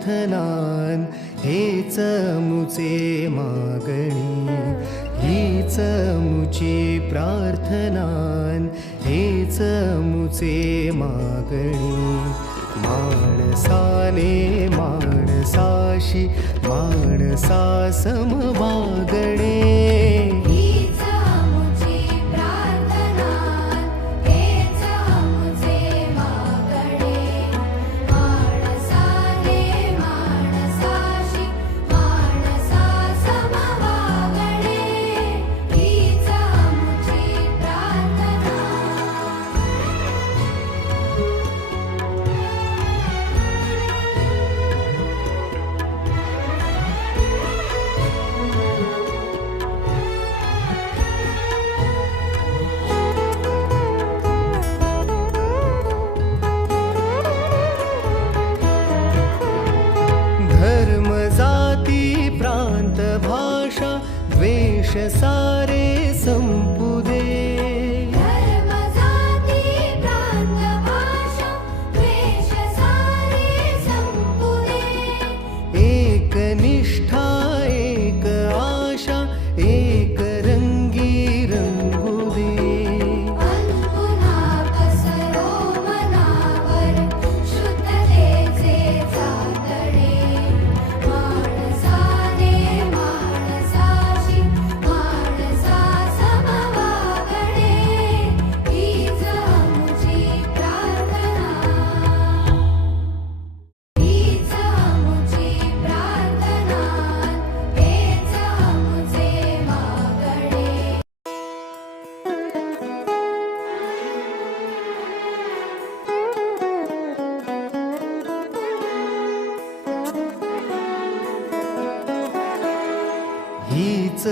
प्रार्थनान हेच मुचे मागणी, हीच मुची प्रार्थनान हेच मुचे मागणी. माणसाने माणसाशी माणसा सम वागणे, धर्म जाती प्रांत भाषा द्वेष सारे संपू दे. धर्म जाती प्रांत भाषा द्वेष सारे संपू दे. एक निष्ठा एक आशा एक रंगी रंगू दे. पुन्हा पसरो मनावर शुद्धतेचे चांदणे. माणसाने माणसाशी माणसा सम वागणे, हीच आमची प्रार्थना, हीच आमची प्रार्थना, हेच आमचे मागणे. हीच